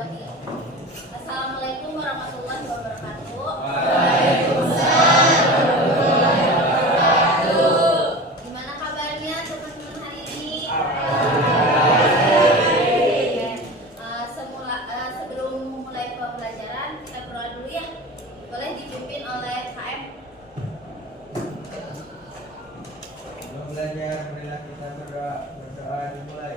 pribadi. Assalamualaikum warahmatullahi wabarakatuh. Waalaikumsalam warahmatullahi wabarakatuh. Gimana kabarnya teman-teman hari ini? Sebelum memulai pembelajaran kita berdoa dulu ya. Boleh dipimpin oleh KM. Sebelum belajar, marilah kita berdoa dimulai.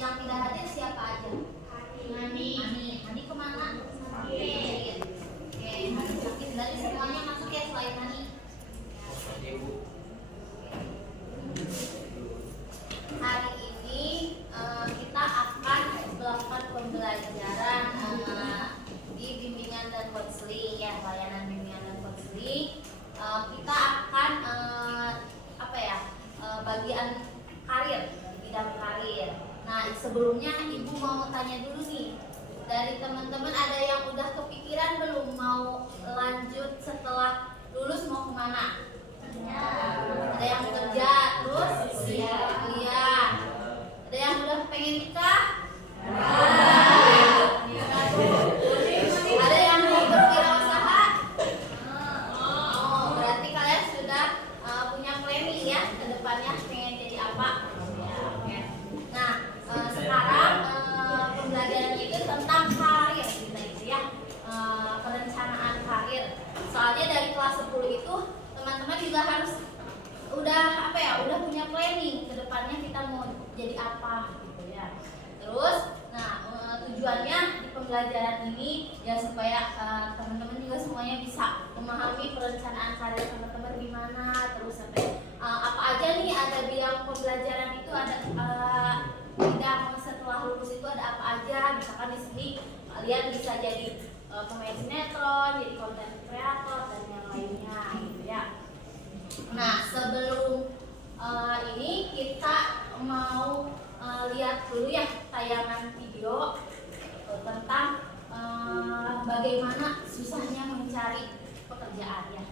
Yang tidak hadir siapa aja? Hani kemana? Sakit. Oke, Hani sakit. Dari semuanya masuk ya selain Hani. Hari ini kita akan melakukan pembelajaran di bimbingan dan konseling ya, layanan bimbingan dan konseling. Kita akan bagian karir, bidang karir. Nah, sebelumnya Ibu mau tanya dulu nih, dari teman-teman ada yang udah kepikiran belum mau lanjut setelah lulus mau kemana? Ada yang kerja, terus kuliah. Ada yang udah pengen nikah? Ada yang mau berwirausaha? Oh, berarti kalian sudah punya planning ya ke depannya pengen jadi apa? Ya, oke. Nah, sekarang pembelajaran itu tentang karir kita itu ya, perencanaan karir. Soalnya dari kelas 10 itu teman-teman juga harus udah punya planning ke depannya kita mau jadi apa gitu ya. Terus, tujuannya di pembelajaran ini ya supaya teman-teman juga semuanya bisa memahami perencanaan karir teman-teman gimana. Terus apa aja nih, ada bidang pembelajaran itu ada bidang setelah lulus itu ada apa aja. Misalkan di sini kalian bisa jadi pemain sinetron, jadi content creator dan yang lainnya gitu ya. Nah, sebelum ini kita mau lihat dulu ya tayangan video tentang bagaimana susahnya mencari pekerjaan ya.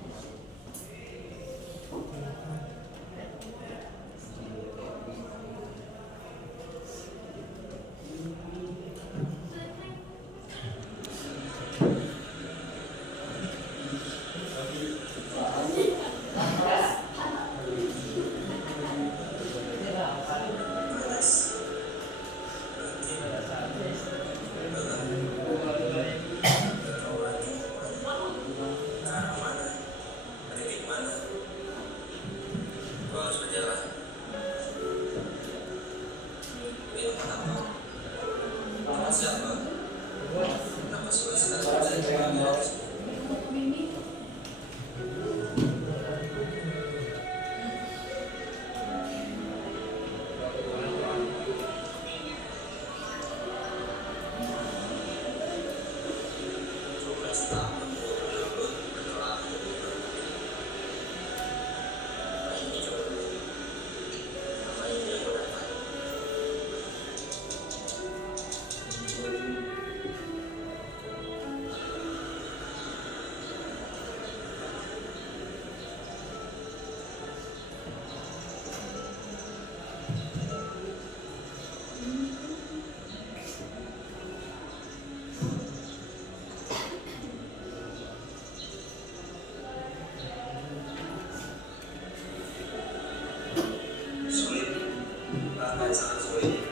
Sangat sulit,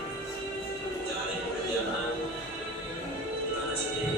jangan pekerjaan, gimana sih?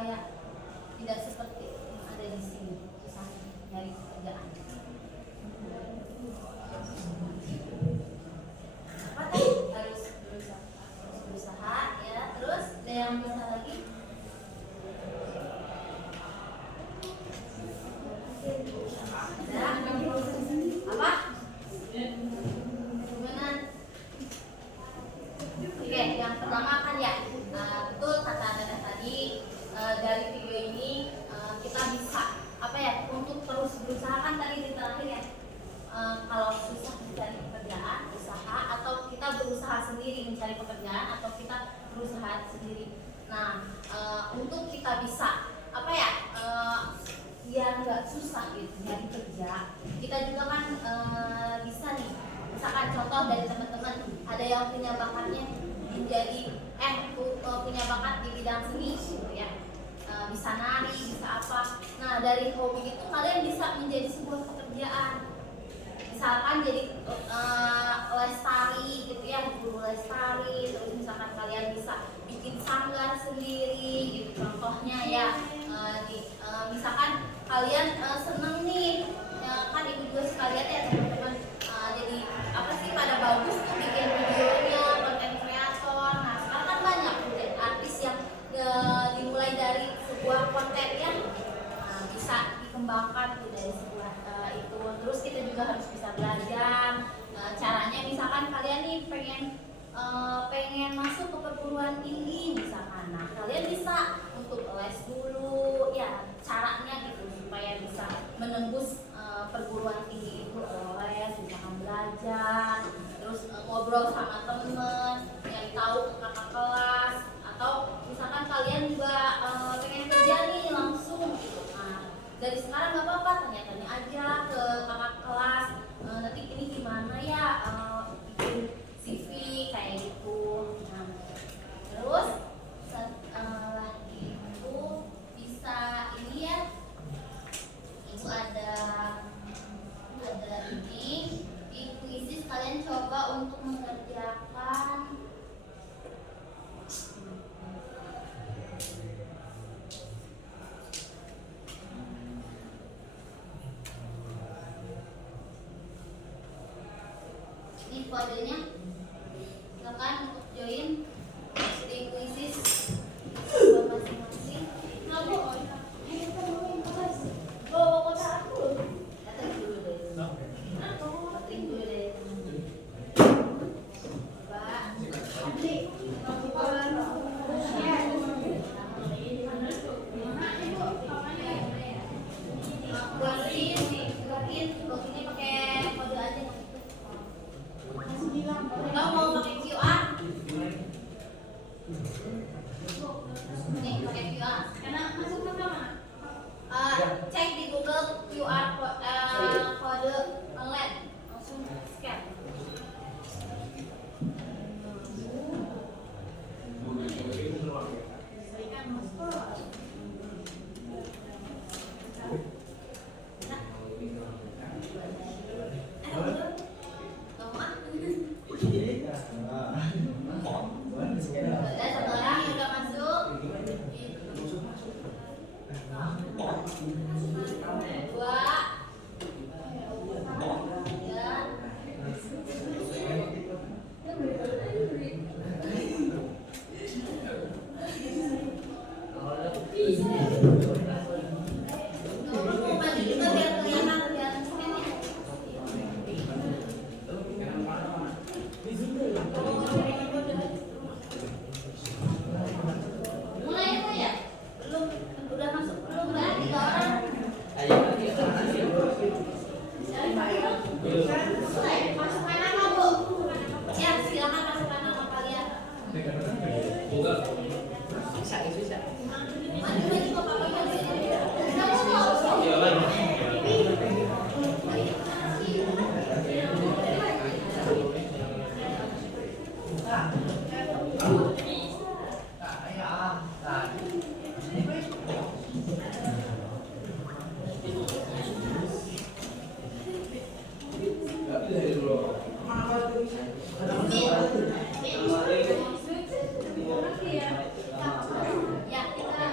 supaya tidak seperti yang ada di sini, misalnya nyari pekerjaan. Apa tadi? Harus berusaha ya. Terus ada yang bisa lagi? Ada? Apa? Gimana? Oke, yang pertama kan ya, betul kata Dada tadi, dari video ini kita bisa apa ya, untuk terus berusaha kan tadi di terakhir ya, kalau susah mencari pekerjaan, usaha, atau kita berusaha sendiri mencari pekerjaan, atau kita berusaha sendiri. Nah, untuk kita bisa apa ya, biar nggak susah gitu nyari kerja, kita juga kan bisa nih, misalkan contoh dari teman-teman ada yang punya bakatnya menjadi punya bakat di bidang seni gitu ya, bisa nari, bisa apa. Nah, dari hobi itu kalian bisa menjadi sebuah pekerjaan, misalkan jadi les tari gitu ya, guru les tari. Terus misalkan kalian bisa bikin sanggar sendiri gitu contohnya ya. Misalkan kalian seneng nih kan ibu juga sekalian ya teman-teman, jadi apa sih pada bagus tuh bikin videonya, konten kreator. Nah, sekarang kan banyak artis yang dimulai dari sebuah konten ya, bisa dikembangkan tuh dari sebuah itu. Terus kita juga harus bisa belajar caranya. Misalkan kalian nih pengen masuk ke perguruan tinggi misalkan, nah kalian bisa untuk les dulu ya, caranya gitu supaya bisa menembus perguruan tinggi itu, les, misalkan belajar, terus ngobrol sama temen, yang tahu ke kakak kelas, atau misalkan kalian juga pengen kerja nih langsung gitu. Nah, dari sekarang nggak apa-apa, tanya-tanya aja ke kakak kelas, nanti ini gimana ya bikin CV kayak gitu. Nah, terus setelah itu bisa ini ya, ibu ada ini di kuisis, kalian coba untuk mengerjakan ini kodenya. Silakan untuk join di kuisis masing-masing. Cek di Google QR kode online, langsung scan. Satu orang yang udah masuk. Dua. Ya, kita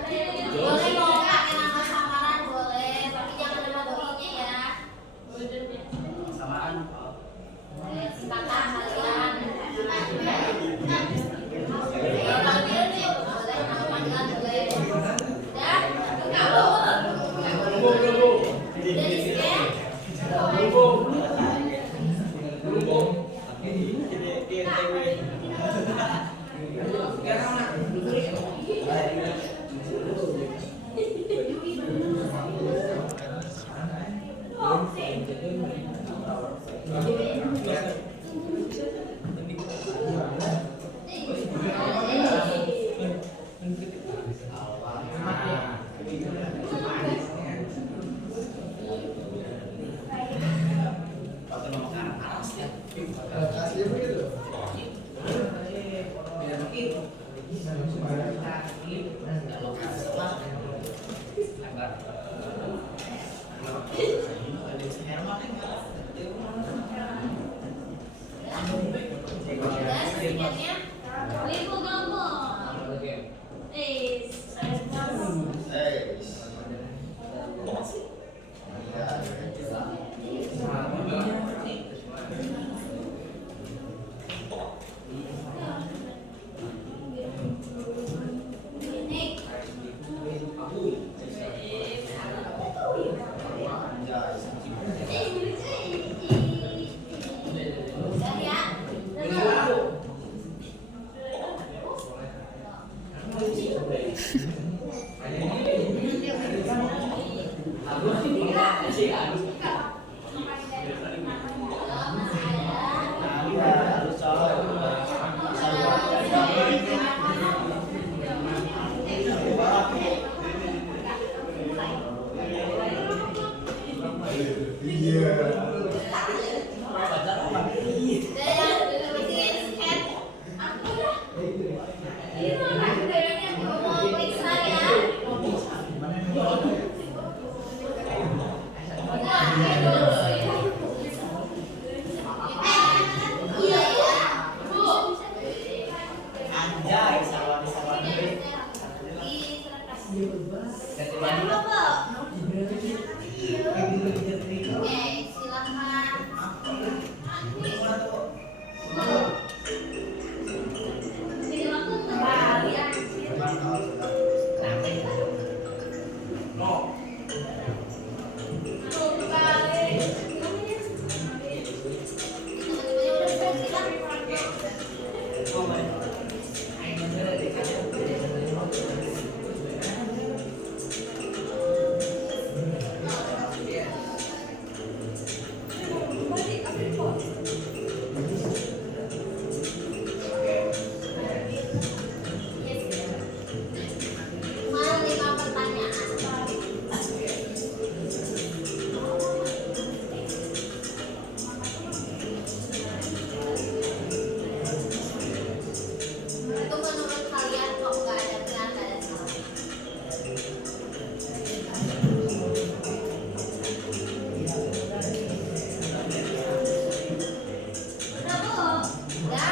Dan sekiannya Lipo Gampang. Nih. Udah ya. Oke, silakan. Jadi waktu kembali ya. Kemarin 5 pertanyaan. Itu menurut kalian kok nggak ada benar, nggak ada salah? Ya.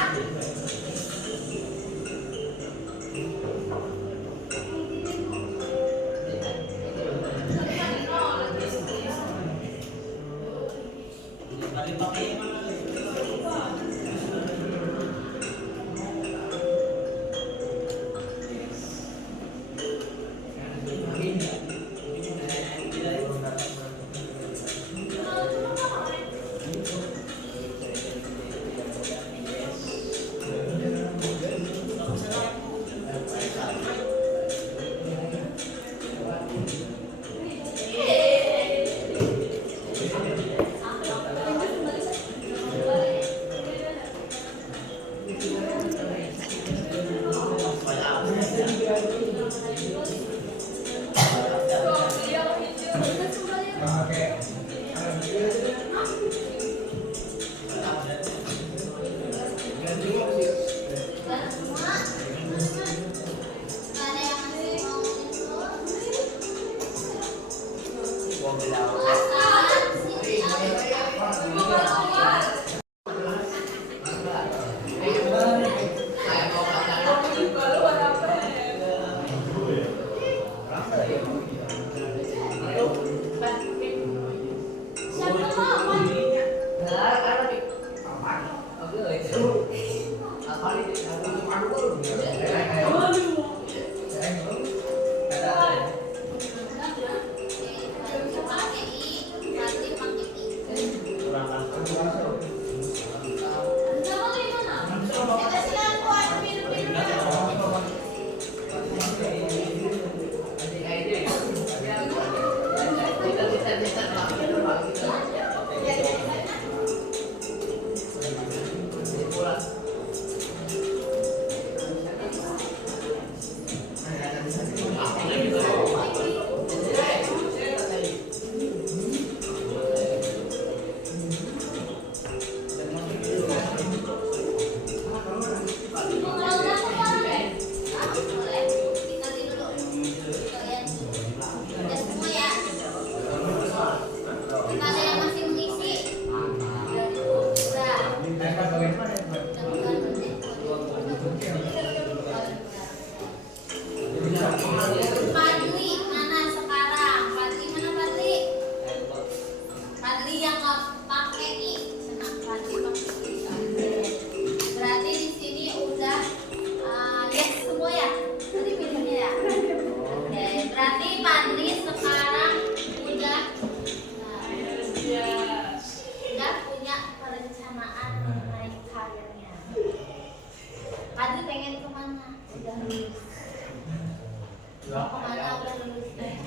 mana udah lulus deh?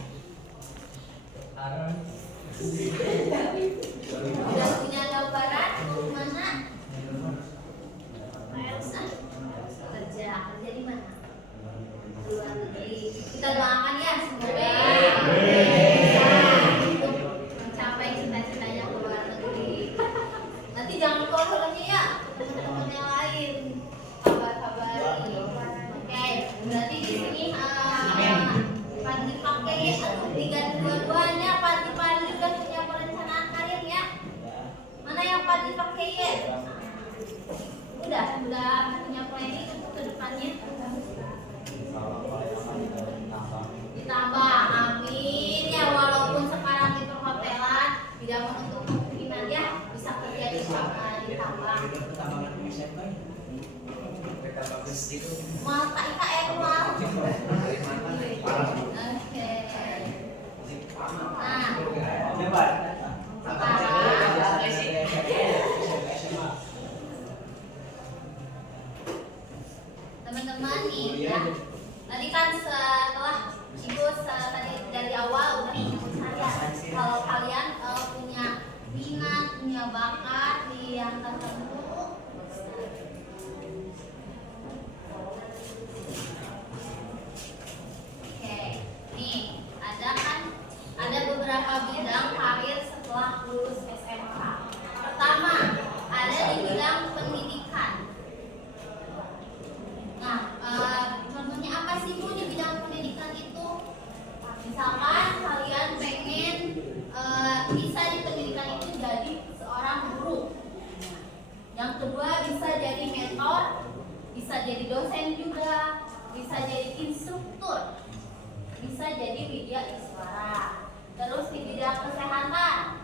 Aaron. Udah punya gambaran mau mana? Pak Elsa kerja di mana? Luar negeri. Kita doakan ya semoga bisa untuk mencapai cita-citanya ke luar negeri. Nanti jangan lupa lagi ya teman-teman yang lain kabar-kabari. Oke, berarti di sini Pak dipakai atau tiga dua-duanya Pak udah punya perencanaan karir ya. Mana yang Pak dipakai ya? Udah punya planning untuk kedepannya. Ditambah, amin ya, walaupun sekarang di perhotelan tidak menutup kemungkinan ya bisa kerja di tambang. Mal KIKN mal. Oke. Nah, teman-teman nih ya. Tadi kan setelah Ibu tadi dari awal udah menyebut saya kalau kalian punya minat, punya bakat di yang tertentu. Oke, nih ada beberapa bidang karir setelah lulus SMK. Pertama, ada di bidang pendidikan. Nah, contohnya apa sih Bu di bidang pendidikan itu? Misalkan kalian pengen bisa di pendidikan itu jadi seorang guru. Yang kedua bisa jadi mentor, bisa jadi dosen juga, bisa jadi instruktur, bisa jadi widya iswara. Terus di bidang kesehatan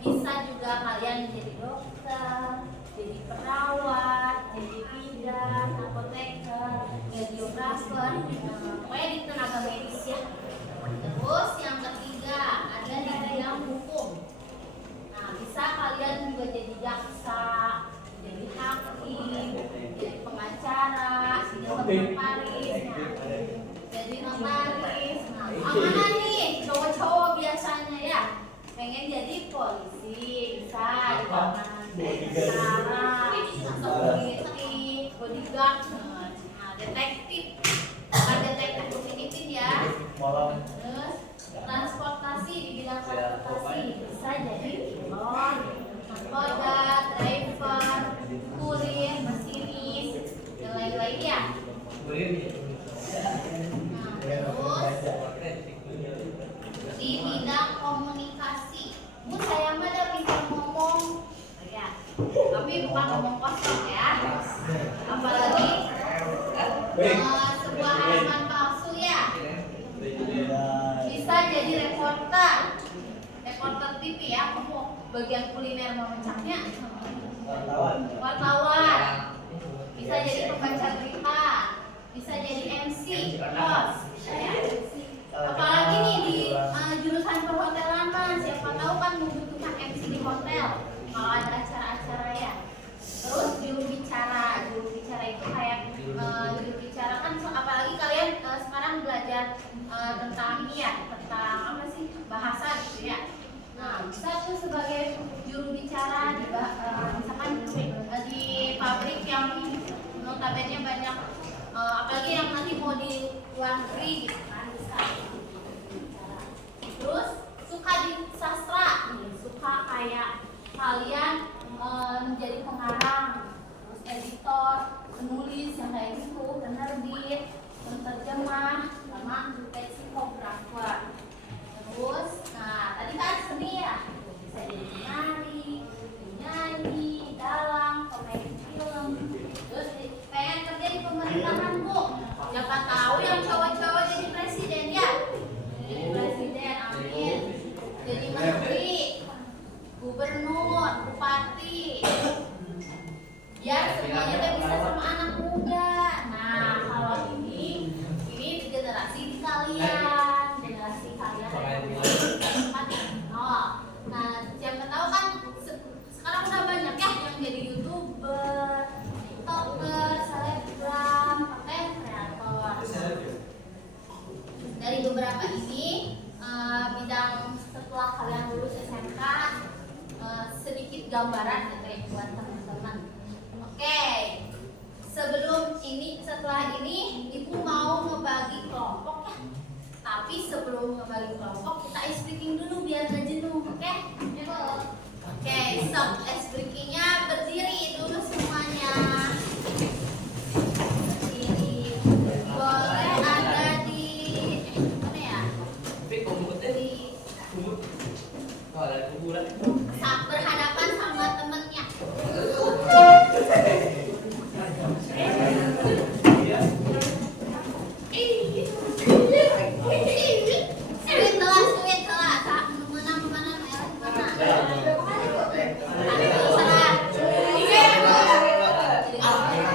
bisa juga kalian jadi dokter, jadi perawat, jadi bidan, apoteker, radiografer, pokoknya di tenaga medis ya. Terus yang ketiga ada di bidang hukum. Nah, bisa kalian juga jadi jaksa, jadi hakim, jadi pengacara, jadi notaris, jadi notaris. Nah, mana nih cowok-cowok biasanya ya pengen jadi polisi, bisa jadi tentara, security, bodyguard, detektif, bukan detektif Filipin ya. Terus transportasi, di bidang transportasi bisa jadi pilot, nakoda, driver, kurir, masinis, dan lain-lain ya. Nah, terus di bidang komunikasi, Bu saya mah ada bisa ngomong, ya, tapi bukan ngomong kosong ya. Apalagi sebuah harapan palsu ya. Bisa jadi reporter TV ya, bagian kuliner memecahnya. Wartawan, bisa jadi pembaca berita, bisa jadi MC, host. Ya. Apalagi nih di jurusan perhotelan kan, siapa tahu kan membutuhkan MC di hotel kalau ada acara-acara ya. Terus juru bicara itu kayak juru bicara kan, apalagi kalian sekarang belajar tentang ini ya, tentang apa sih bahasa gitu ya. Nah, bisa tuh sebagai juru bicara di misalkan di pabrik yang notabene banyak apalagi yang nanti mau di luar negeri gitu kan, bisa. Terus suka di sastra nih, suka kayak kalian menjadi pengarang, terus editor, penulis yang kayak gitu, penerbit, penterjemah, sama leksikografer. Terus, nah tadi kan seni ya, bisa jadi penari, penyanyi, dalang, pemain film. Terus pengen kerja di pemerintahan Bu, siapa tahu yang cowok-cowok jadi presiden ya. beberapa ini bidang setelah kalian lulus SMK, sedikit gambaran gitu ya buat teman-teman. Oke, setelah ini ibu mau ngebagi kelompok ya. Tapi sebelum ngebagi kelompok kita ice breaking dulu biar gak jenuh, oke? Oke, stop ice breakingnya, berdiri dulu semuanya. Berdiri. Boleh ada di mana ya? Di berhadapan sama temennya. Sweet telah. Mana merah mana?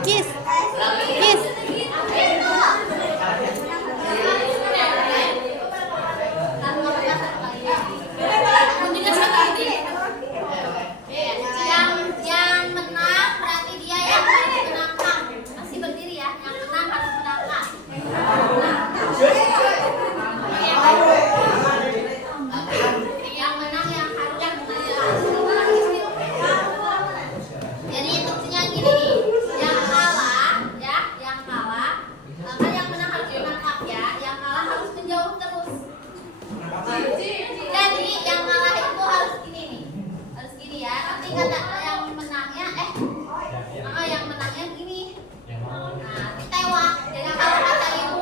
Kiss. Yang menang berarti dia yang menangkan. Masih berdiri ya. Yang menang harus menangkan. Yang menang yang harus menangkan. Jadi instruksinya gini nih. Yang kalah ya, yang kalah kan yang menang harus menangkap ya. Yang kalah harus menjauh terus. Jadi yang kalah itu harus gini nih. Harus gini ya. Nanti kata yang menangnya yang menangnya gini. Nah, ditewak. Jadi kalau kata ibu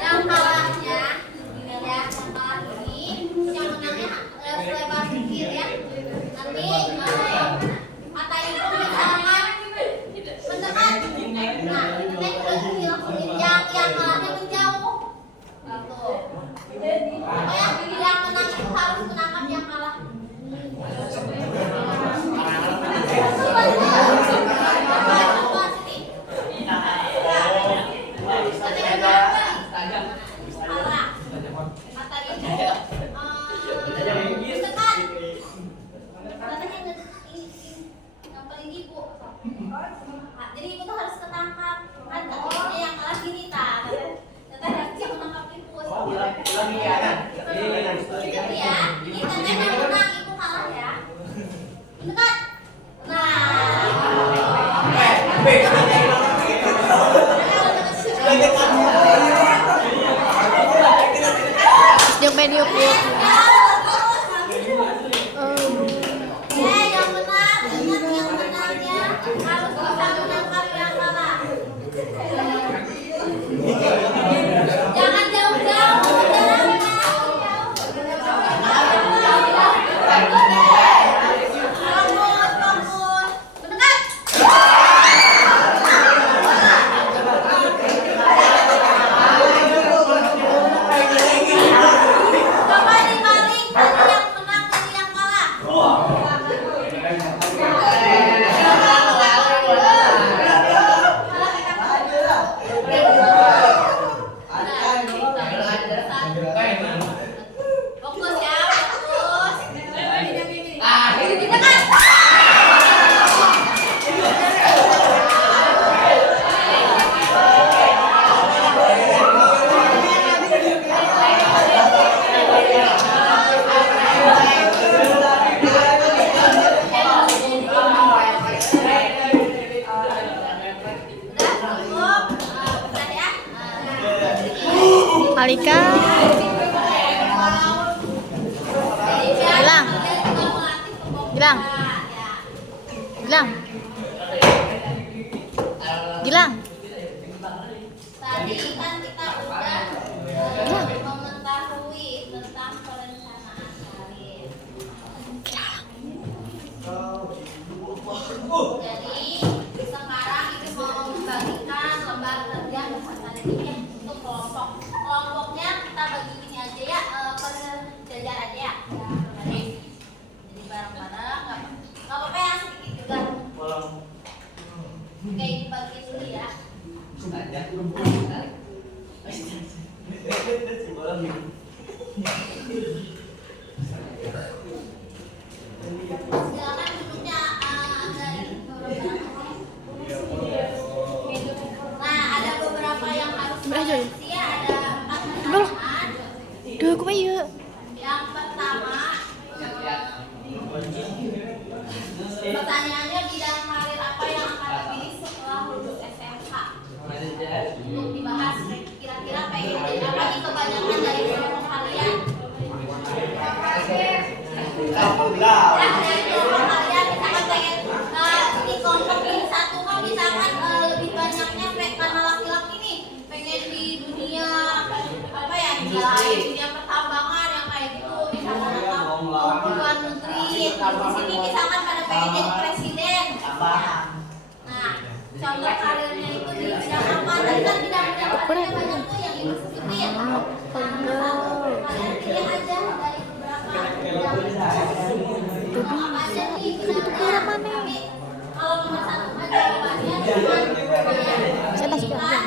yang kalahnya gini ya, yang kalah gini, yang menangnya selebar sedikit ya. Nanti mata ibu misalkan mendekat. Nah, yang kalahnya menjauh. Gitu. Pokoknya yang menang itu harus menangkap yang kalah. Jadi ibu tuh harus ketangkap. Kan katanya yang kalah gini tak. Katanya yang menangkap ibu. Gitu ya. Kita yang menang ibu kalah ya. Mendekat. Yung menu po. Yang menang, ingat yang menangnya harus bisa menangkap yang kalah. Jangan jauh-jauh, fokus. Mendekat. Coba dibalik dari yang menang dari yang kalah. Fokus ya, fokus. Mendekat. Udah ya. Alika. Gilang. Gilang. Gilang. Gilang. Tadi kan kita udah mengetahui tentang perencanaan karir. Jadi sekarang itu mau membagikan lembar kerja beserta ini untuk kelompok. Kelompoknya kita bagi ini aja ya, per jajar aja ya. Jadi bareng-bareng, nggak apa-apa ya sedikit juga. Oke, dibagi dulu ya. Silakan duduknya dari beberapa. Nah, Joy. Iya, ada 4 Dulu. pertanyaan. Duh, aku mah iya. Yang pertama, pertanyaannya bidang karir apa yang akan dipilih setelah lulus SMK? Untuk dibahas kira-kira pengen jadi apa nih kebanyakan dari kelompok kalian? Ya, dari kelompok kalian misalkan pengen di kelompok ini satu kan misalkan lebih banyaknya karena laki-laki nih pengen di dunia apa ya di dunia pertambangan yang kayak gitu misalkan atau mau ke luar negeri di sini misalkan pada pengen jadi presiden ya. Nah contoh karirnya itu di bidang apa tadi kan bidang-bidang karirnya banyak tuh yang ibu sebutin kalian pilih aja dari beberapa bidang apa aja nih bidang tapi kalau nomor satu aja jawabannya Saya masih kalau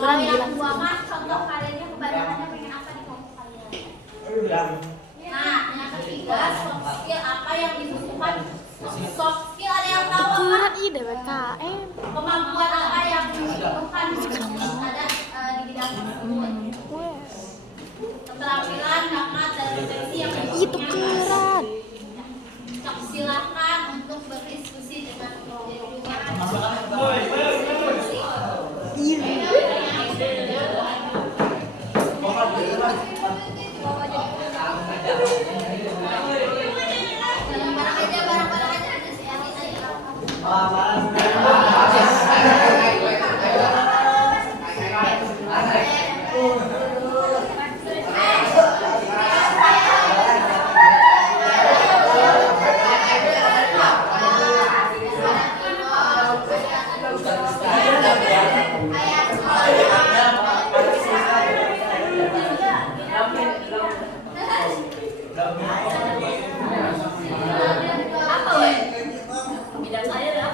kurang yang bilang. dua mah contoh karirnya kebanyakannya pengen apa di kelompok kalian? Nah, yang ketiga soft skill apa yang dibutuhkan? Soft skill ada yang tahu apa? Tukeran ide BKM. Kemampuan apa yang dibutuhkan ada di bidang tersebut? Keterampilan, bakat, dan potensi yang Itu keren. Silakan untuk berdiskusi dengan barang-barang aja si Amin aja. Apa weh? Bidang saya adalah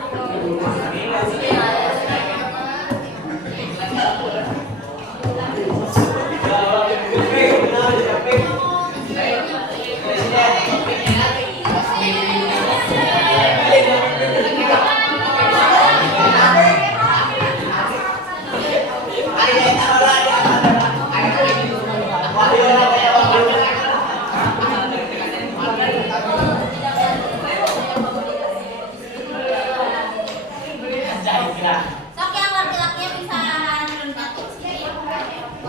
sok yang laki-lakinya bisa nyatuk sini yang perempuan.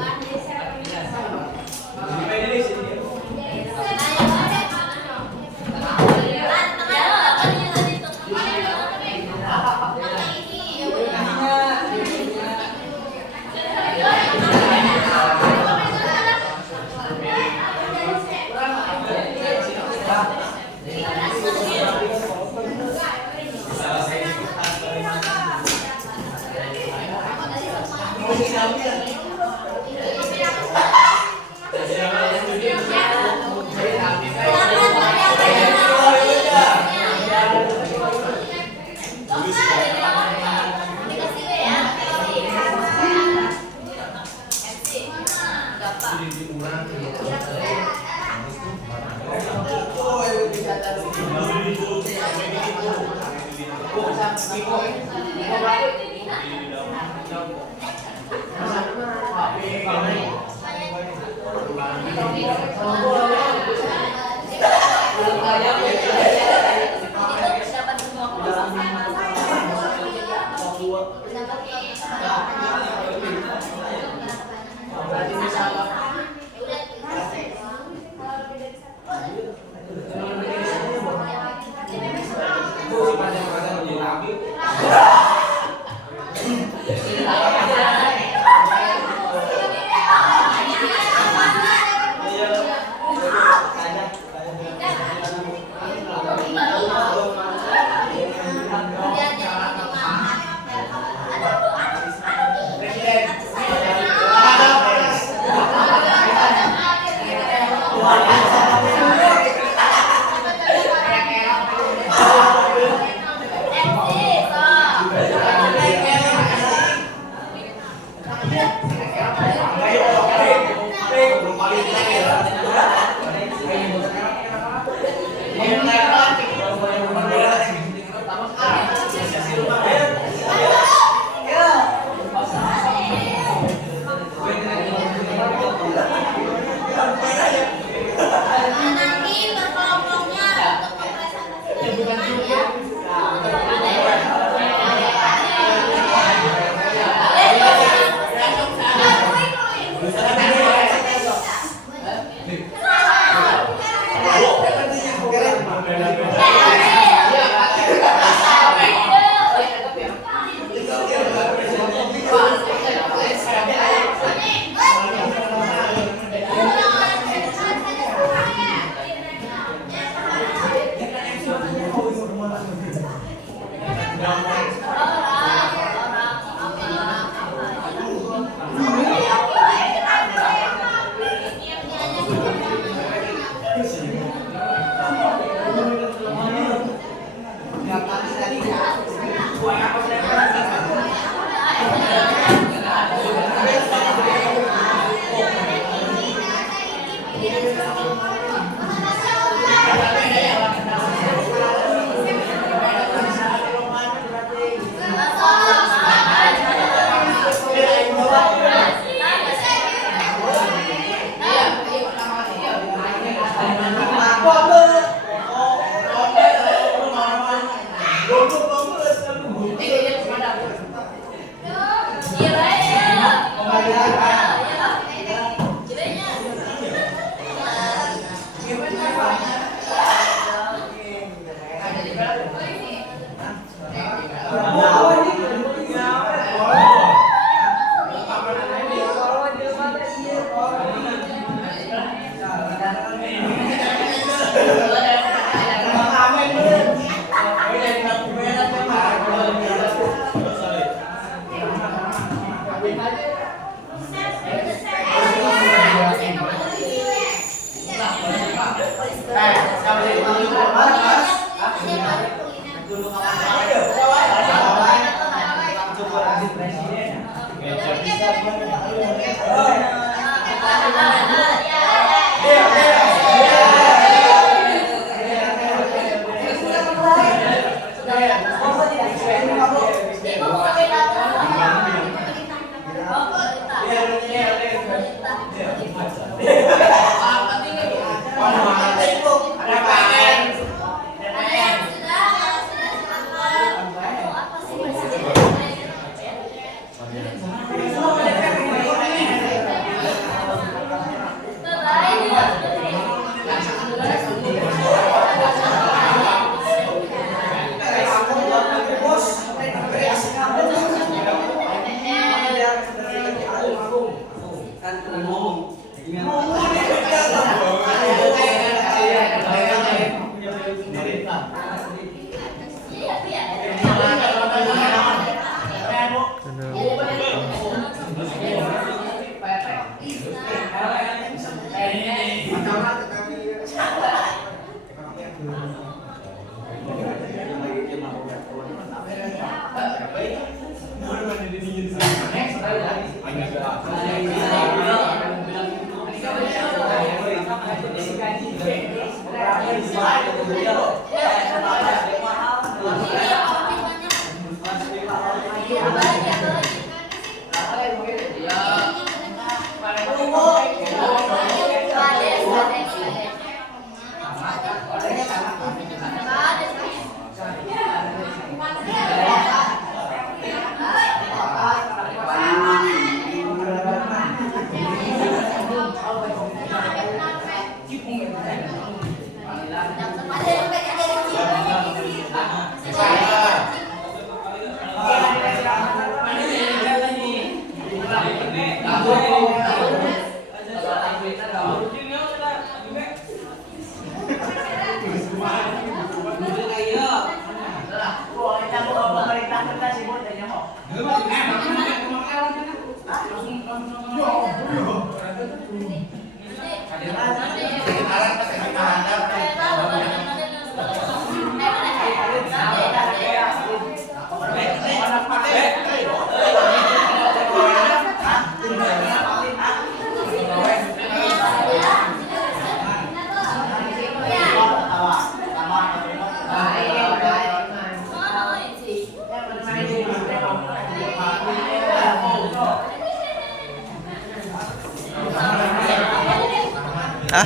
Hah?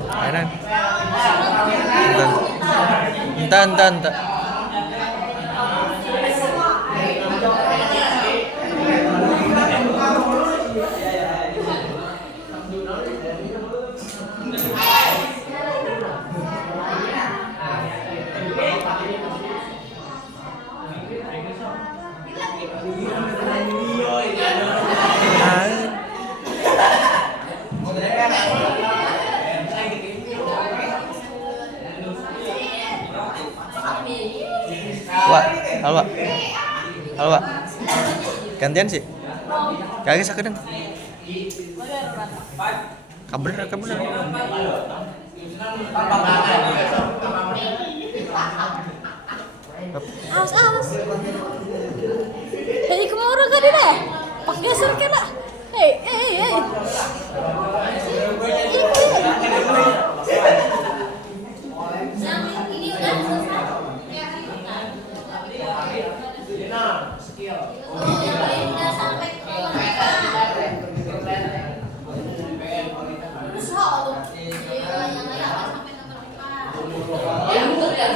Mainan. Entar. Halo, Pak. Gantian sih. Kagak sakedeung. Kabar. Awas. Hei, kemana ka dina? Pak geser kena. Hei. Yang ini udah selesai. Oh, yang lain udah sampai ke mereka. Terus tuh. Iya, yang lain akan sampai ke mereka. Ya, betul ya.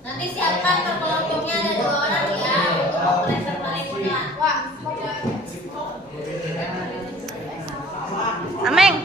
Nanti siapkan per kelompoknya ada 2 orang ya untuk operator berikutnya. Ameng.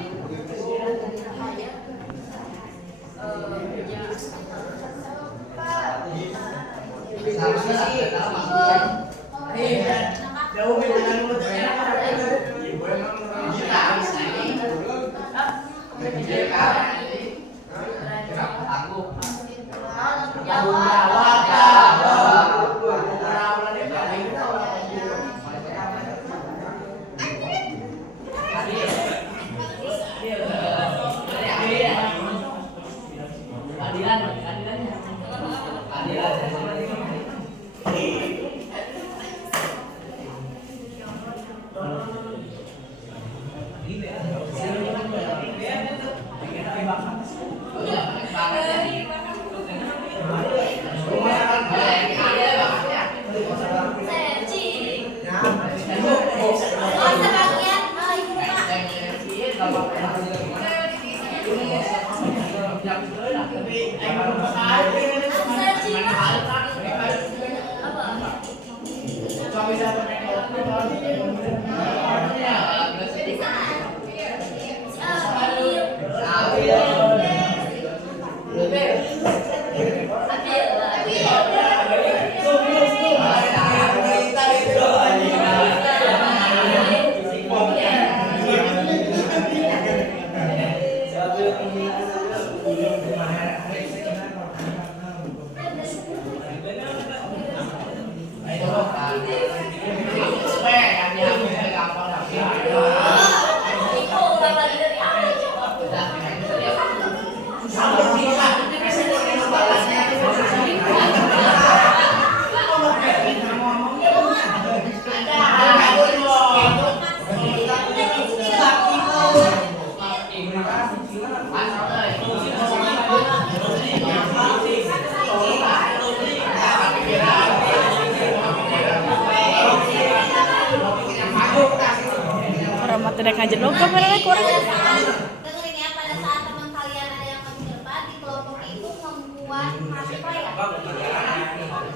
Ada ngajet dong kameranya kurang. Dengerin ya, pada saat teman kalian ada yang masih debat di kelompok itu membuat apa ya?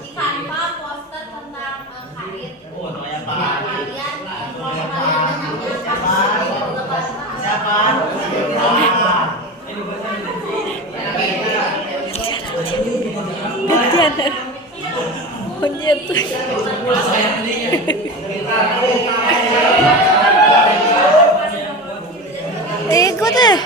Di Canva poster tentang karir. Kalian kelompok kalian Siapa? Gantian. Monyet. Ikut deh.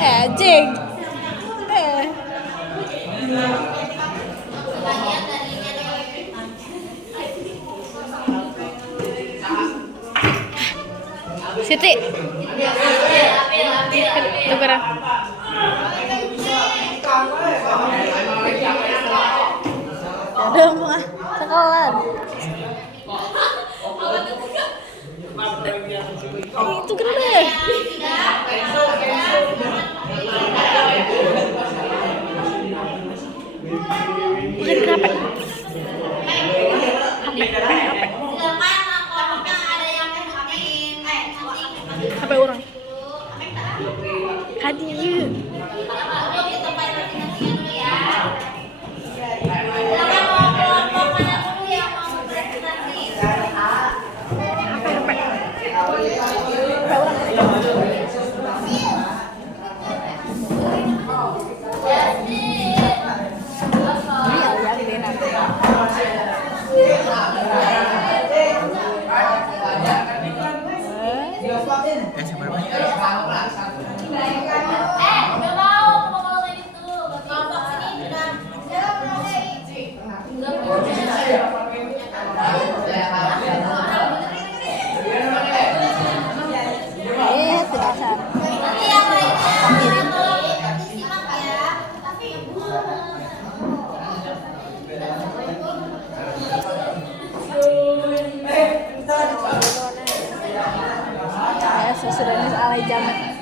Anjing. Siti. Tukeran. Ada mah sekolah. Itu keren deh. Bukan kenapa? HP orang. Hadir. Sudah alay jamet.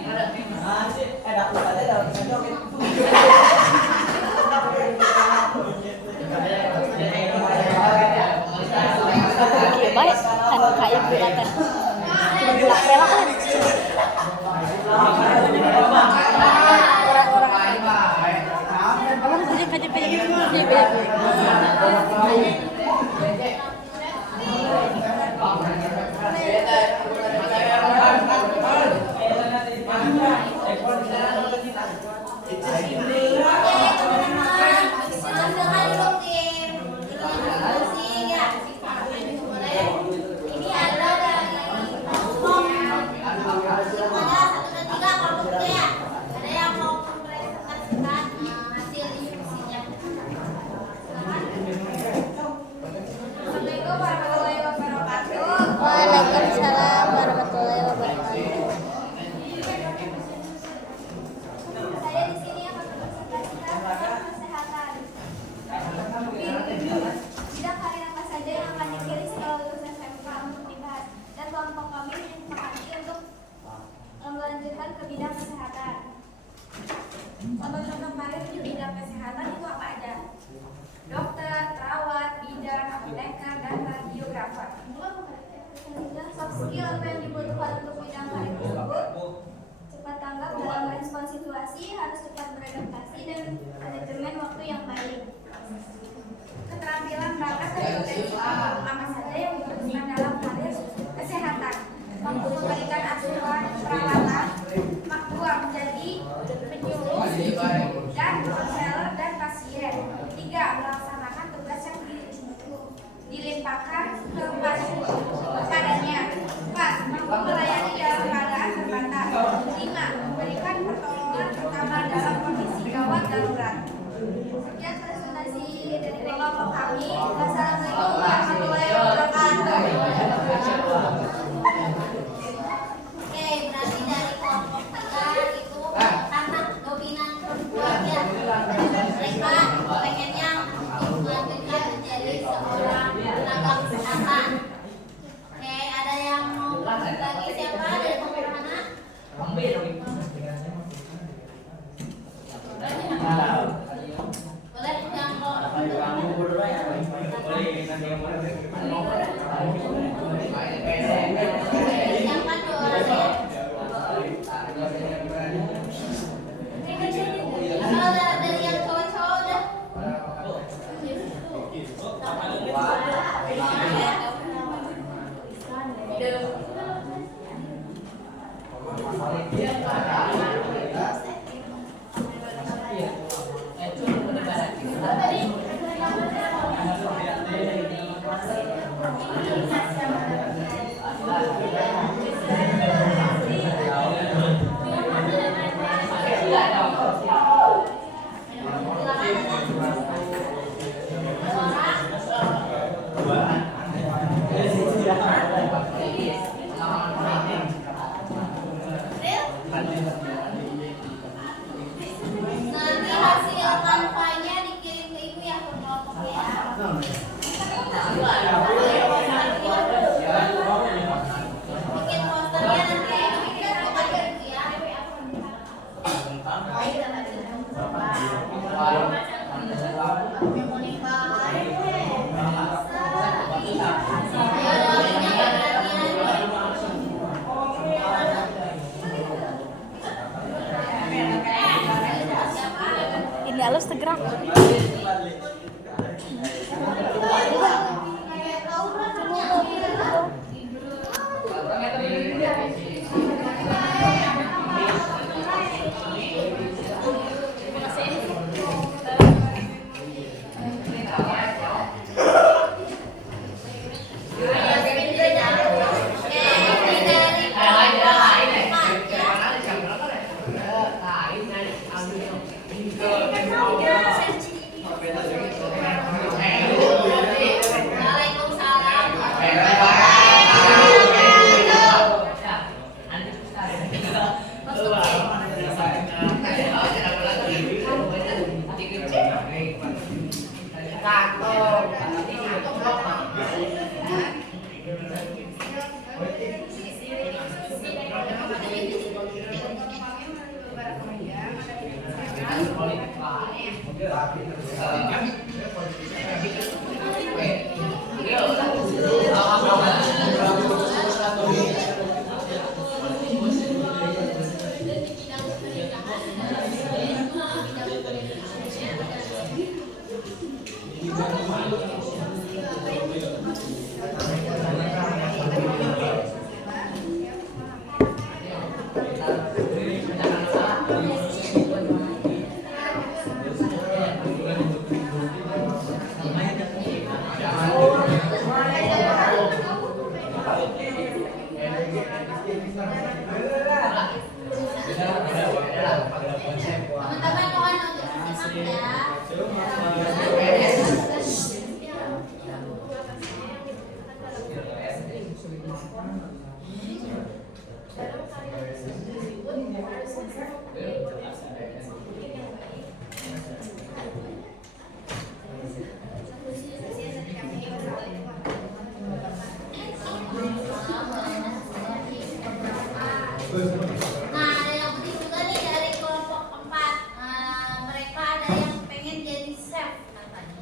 Oke, baik. Kan kayak gerakan. Cuma gelak belak kan. Abang kajak. Waalaikumsalam warahmatullahi wabarakatuh. Saya di sini akan mempresentasikan tentang kesehatan. Bidang karir apa saja yang akan dipilih setelah lulus SMK untuk dibahas, dan kelompok kami menyepakati untuk melanjutkan ke bidang kesehatan. Contoh-contoh karir di bidang kesehatan itu apa aja? Dokter, perawat, bidan, apoteker, dan radiografer. Soft skill apa yang dibutuhkan untuk bidang karir tersebut? Cepat tanggap dalam respon situasi, harus cepat beradaptasi, dan manajemen waktu yang baik. Keterampilan, bakat, dan potensi apa saja yang dibutuhkan dalam karir kesehatan? Mampu memberikan asuhan perawatan, dua menjadi penyuluh dan konselor dan pasien. 3. Melaksanakan tugas yang dilimpahkan kepadanya. 4. Mampu melayani dalam keadaan terbatas. 5. Memberikan pertolongan terutama dalam kondisi gawat darurat. Sekian presentasi dari kelompok kami. Wassalamualaikum warahmatullahi wabarakatuh. Oke, berarti dari kelompok kita itu tanah dominan lo Instagram. Teman-teman mohon untuk disimak ya. Nah, ada yang penting juga nih dari kelompok 4. Mereka ada yang pengen jadi chef katanya.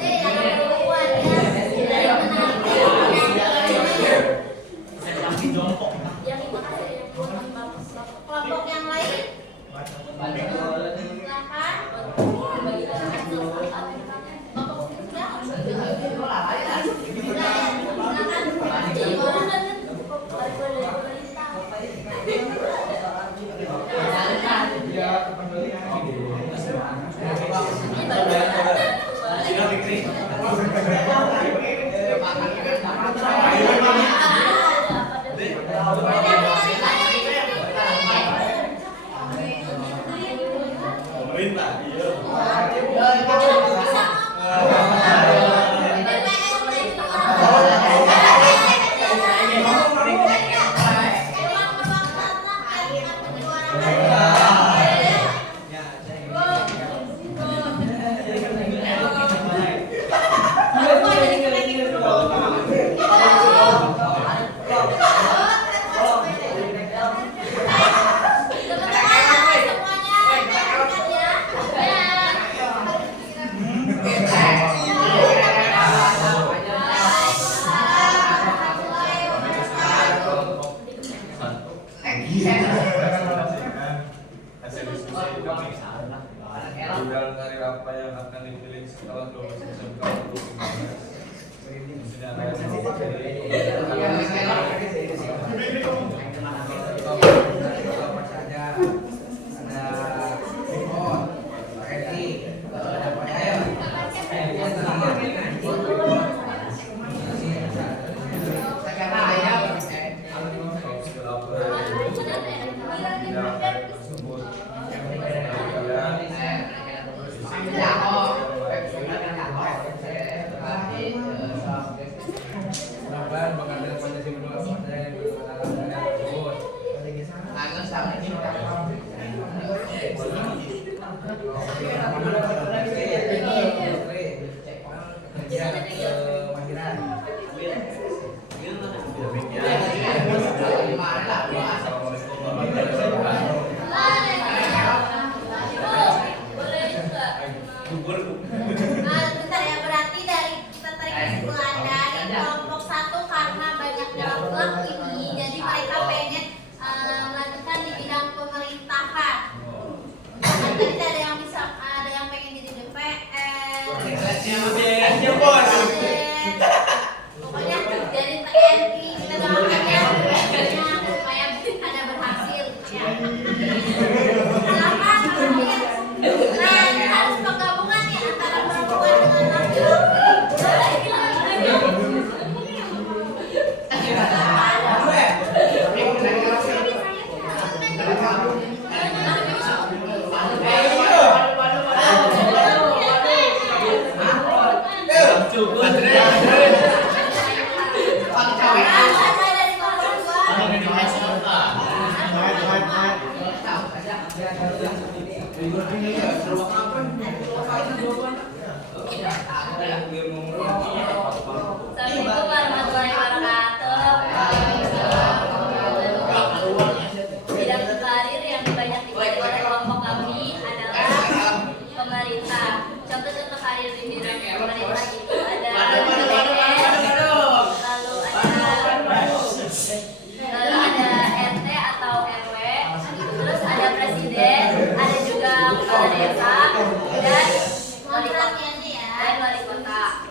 Yang perempuan ya. Dari menariknya. Yang lima kasih ya. Kelompok yang lain. Silakan. Tunggal hari apa yang akan dipilih setelah lulus SMK 2015? Sudah ada Bentar ya, berarti dari kita tarik kesimpulan dari kelompok 1 karena banyaknya laki ini, jadi mereka pengen melanjutkan di bidang pemerintahan. Tadi ada yang bisa, ada yang pengen Assalamualaikum warahmatullahi wabarakatuh. Bidang karir yang banyak dipilih oleh kelompok kami adalah pemerintah. Contoh-contoh karir di bidang pemerintah itu ada DPR, lalu ada RT atau RW, terus ada presiden, ada juga kepala desa dan wali kota.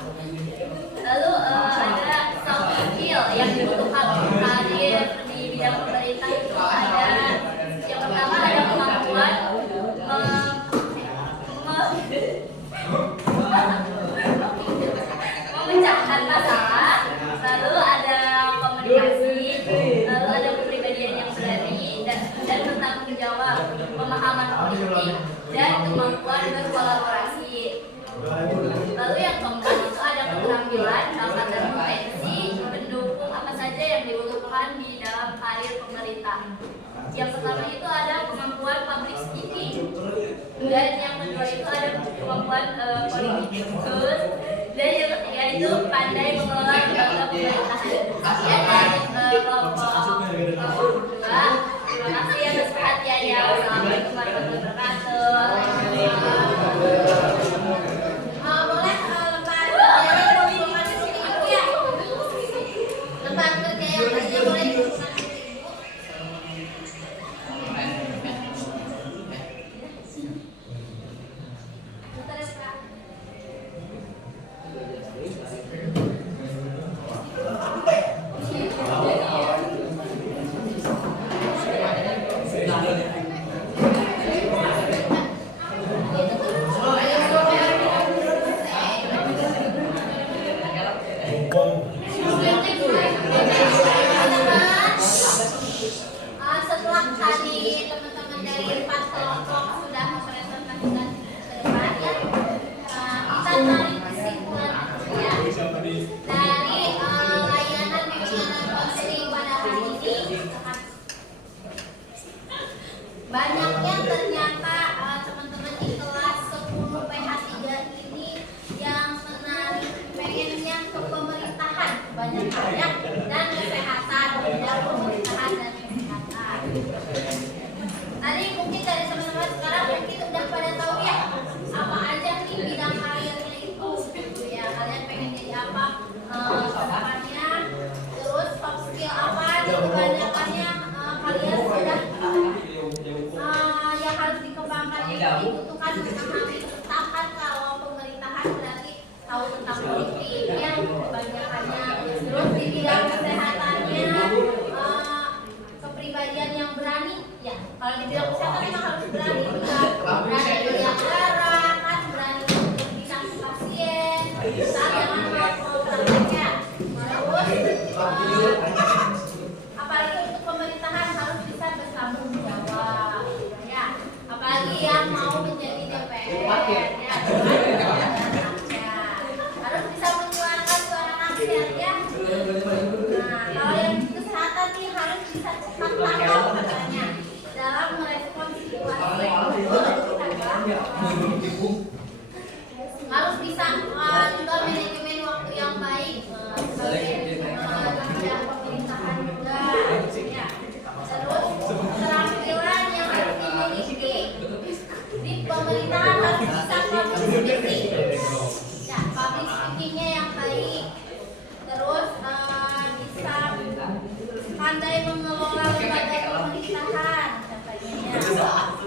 Lalu ada soft skill yang dibutuhkan untuk karir di bidang pemerintah itu ada yang pertama ada kemampuan memecahkan masalah, lalu ada komunikasi, lalu ada kepribadian yang berani dan bertanggung jawab, pemahaman politik dan kemampuan berkolaborasi. Lalu yang keempat itu ada keterampilan, bakat dan potensi mendukung apa saja yang dibutuhkan di dalam karir pemerintah. Yang pertama itu ada kemampuan public speaking, dan yang kedua itu ada kemampuan politik skills, dan yang ketiga itu pandai mengelola lembaga pemerintahan. Dan kelompok kedua, terima kasih atas perhatiannya. Wassalamualaikum warahmatullahi wabarakatuh. Setelah tadi teman-teman dari 4 kelompok sudah mempresentasikan ke depan ya, kita tarik kesimpulan ya dari layanan bimbingan konseling pada hari ini. Banyaknya ternyata teman-teman di kelas 10 PH3 ini yang menarik pengennya ke pemerintahan, banyak banyak dan kesehatan, bidang pemerintahan dan kesehatan. Tadi mungkin dari teman-teman sekarang mungkin udah pada tahu ya apa aja nih bidang karirnya itu, ya kalian pengen jadi apa kedepannya, terus soft skill apa kebanyakannya kalian sudah yang harus dikembangkan itu dibutuhkan memahami tentang kalau pemerintahan berarti tahu tentang politiknya kebanyakannya, terus di bidang kesehatannya kepribadian yang berani ya, kalau di bidang kesehatan memang harus berani juga, berani melihat darah kan, berani untuk bisa pasien saat dengan prakteknya, terus apalagi untuk pemerintahan harus bisa bertanggung jawab ya, apalagi yang mau menjadi DPR ya, harus bisa mengeluarkan suara nasihat ya. Nah, kalau yang kesehatan nih harus bisa cepat tanggap katanya dalam merespon situasi, harus bisa juga manajemen waktu yang baik sebagai bidang pemerintahan juga ya. Terus keterampilan yang harus dimiliki di pemerintahan harus bisa public speaking ya, public speakingnya yang baik, terus bisa pandai mengelola lembaga pemerintahan katanya ya.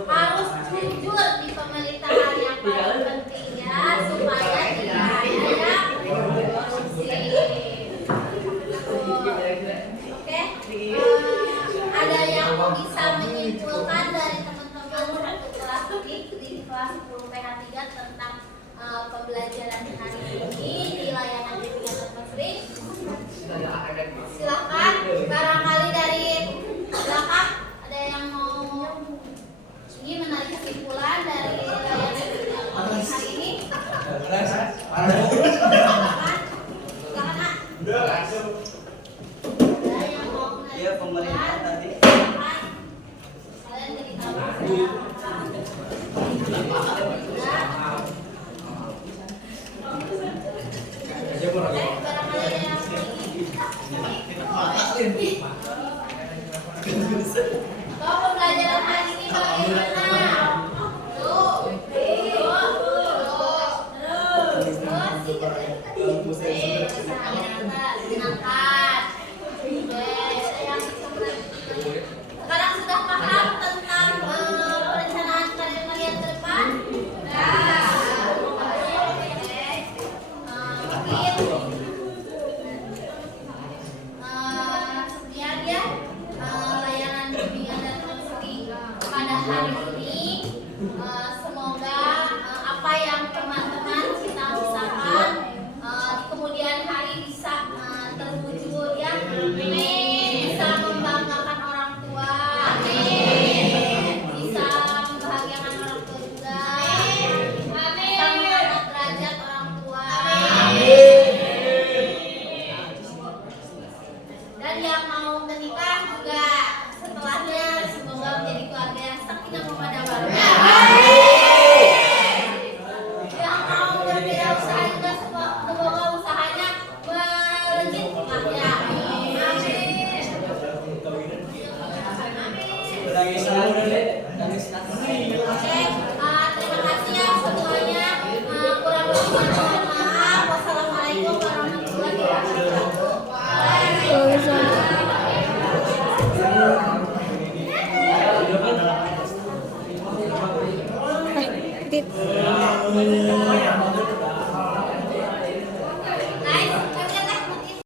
Harus jujur di pemerintahan yang paling penting ya, supaya tidak ada korupsi. Oke, ada yang bisa menyimpulkan dari teman-teman satu kelas di kelas 10 PH3 tentang pembelajaran hari ini di layanan bimbingan konseling? Silahkan, barangkali dari belakang ada yang mau ini menarik kesimpulan dari layanan bimbingan konseling hari ini? Silakan, silakan. Ada yang mau menarik kesimpulan? Silakan. Kalian cerita apa? Kalau pembelajaran hari ini bagaimana? Sekarang sudah paham tentang perencanaan karir kalian ke depan? Sekian ya layanan bimbingan dan konseling pada hari ini. Semoga apa yang teman-teman kita usahakan di kemudian hari bisa terwujud ya. Bisa membanggakan orang tua. Bisa membahagiakan orang tua juga. Bisa mengangkat derajat orang tua. Dan yang mau menikah juga setelahnya semoga menjadi keluarga yang sakinah mawaddah warahmah. Yang mau berbeda usaha juga semoga usahanya melejit ya. Oke, terima kasih ya semuanya. Kurang lebihnya mohon maaf. Wassalamualaikum warahmatullahi wabarakatuh. Tit.